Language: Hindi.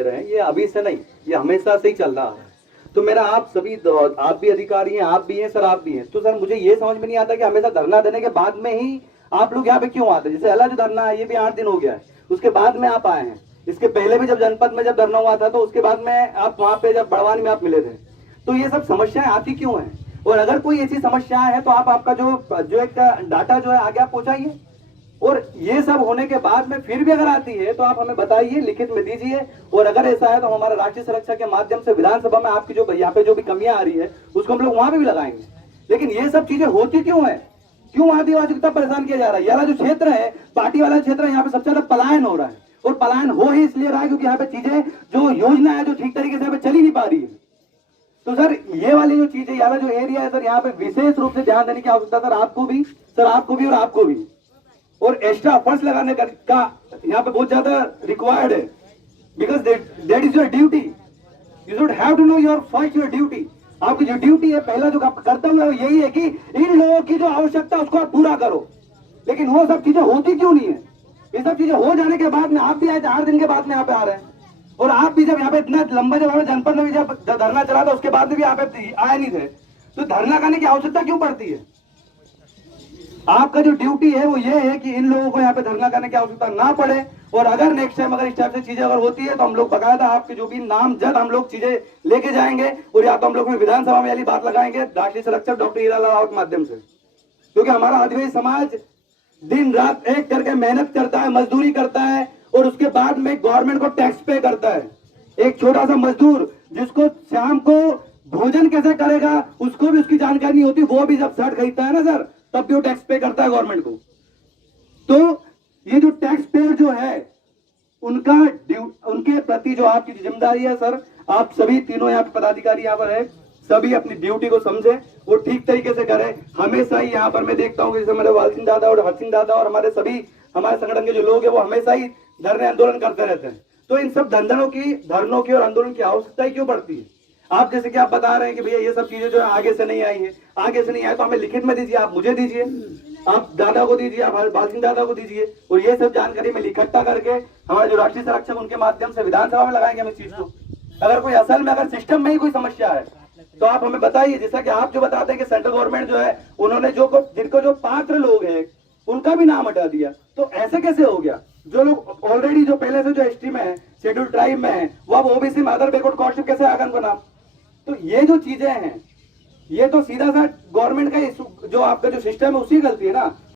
रहे हैं, ये अभी से नहीं, ये हमेशा से ही चल रहा है। तो मेरा आप सभी, आप भी अधिकारी हैं, आप भी हैं सर, आप भी हैं। तो सर मुझे ये समझ में नहीं आता कि हमेशा धरना देने के बाद में ही आप लोग यहाँ पे क्यों आते हैं। जैसे अला जो धरना है ये भी 8 दिन हो गया है, उसके बाद में आप आए हैं। इसके पहले भी जब जनपद में जब धरना हुआ था तो उसके बाद में आप वहां पे जब बड़वानी में आप मिले थे। तो ये सब समस्याएं आती क्यों हैं, और अगर कोई ऐसी समस्याएं हैं तो आप आपका जो एक डाटा जो है आगे आप पहुंचाइए। और ये सब होने के बाद में फिर भी अगर आती है तो आप हमें बताइए, लिखित में दीजिए। और अगर ऐसा है तो हमारा राष्ट्रीय सुरक्षा के माध्यम से विधानसभा में आपकी जो यहाँ पे जो भी कमियां आ रही है उसको हम लोग वहां पे भी लगाएंगे। लेकिन ये सब चीजें होती क्यों है, क्यों आदिवासी को तब परेशान किया जा रहा है। ये वाला जो क्षेत्र है, पार्टी वाला क्षेत्र है, यहाँ पे सबसे ज्यादा पलायन हो रहा है। और पलायन हो ही इसलिए रहा है क्योंकि यहाँ पे चीजें जो योजना है जो ठीक तरीके से यहाँ पे चली नहीं पा रही है। तो सर ये वाली जो चीजें, यहाँ जो एरिया है सर, यहाँ पे विशेष रूप से ध्यान देने की आवश्यकता सर आपको भी, सर आपको भी और आपको भी। और एक्स्ट्रा एफर्ट्स लगाने का यहाँ पे बहुत ज्यादा रिक्वायर्ड है, because that is your duty. You should have to know your first your duty. आपकी जो ड्यूटी है, पहला जो कर्तव्य है यही है कि इन लोगों की जो आवश्यकता उसको आप पूरा करो। लेकिन वो सब चीजें होती क्यों नहीं है। ये सब चीजें हो जाने के बाद में आप भी आए 8 दिन के बाद में यहाँ पे आ रहे हैं। और आप भी जब यहाँ पे इतना लंबा जब हमें जनपद में भी जब धरना चला था उसके बाद में भी यहाँ पे आए नहीं थे, तो धरना करने की आवश्यकता क्यों पड़ती है। आपका जो ड्यूटी है वो ये है कि इन लोगों को यहाँ पे धरना करने की आवश्यकता ना पड़े। और अगर नेक्स्ट टाइम अगर इस टाइप से चीजें अगर होती है तो हम लोग बकायदा आपके जो भी नाम जद हम लोग चीजें लेके जाएंगे। और या तो हम लोग विधानसभा में वाली बात लगाएंगे राष्ट्रीय सुरक्षा डॉक्टर हीरालाल रावत के माध्यम से, क्योंकि हमारा आदिवासी समाज दिन रात एक करके मेहनत करता है, मजदूरी करता है, और उसके बाद में गवर्नमेंट को टैक्स पे करता है। एक छोटा सा मजदूर जिसको शाम को भोजन कैसे करेगा उसको भी उसकी जानकारी नहीं होती, वो भी जब शर्ट खरीदता है ना सर, तब भी वो टैक्स पे करता है गवर्नमेंट को। तो ये जो टैक्स पेयर जो है उनके प्रति जो आपकी जिम्मेदारी है सर, आप सभी तीनों यहाँ पे पदाधिकारी यहाँ पर है, सभी अपनी ड्यूटी को समझे और ठीक तरीके से करें। हमेशा ही यहाँ पर मैं देखता हूँ जैसे हमारे वाल सिंह दादा और हर सिंह दादा और हमारे सभी हमारे संगठन के जो लोग हैं वो हमेशा ही धरने आंदोलन करते रहते हैं। तो इन सब धरनों की और आंदोलन की आवश्यकता क्यों पड़ती है। आप जैसे कि आप बता रहे हैं कि भैया ये सब चीजें जो है आगे से नहीं आई है, आगे से नहीं आए तो हमें लिखित में दीजिए, आप मुझे दीजिए, आप दादा को दीजिए, आप बाल सिंह दादा को दीजिए। और ये सब जानकारी में इकट्ठा करके हमारे जो राष्ट्रीय संरक्षक उनके माध्यम से विधानसभा में लगाएंगे हम इस चीज को। अगर कोई असल में अगर सिस्टम में ही कोई समस्या है तो आप हमें बताइए। जैसा कि आप जो बताते हैं कि सेंट्रल गवर्नमेंट जो है उन्होंने जिनको जो पात्र लोग हैं उनका भी नाम हटा दिया, तो ऐसे कैसे हो गया। जो लोग ऑलरेडी जो पहले से जो एसटी में है, शेड्यूल ट्राइब में है, वो अब ओबीसी में अदर बैकवर्ड कास्ट कैसे आएगा उनका नाम। तो ये जो चीजें हैं ये तो सीधा सा गवर्नमेंट का जो आपका जो सिस्टम है उसी गलती है ना।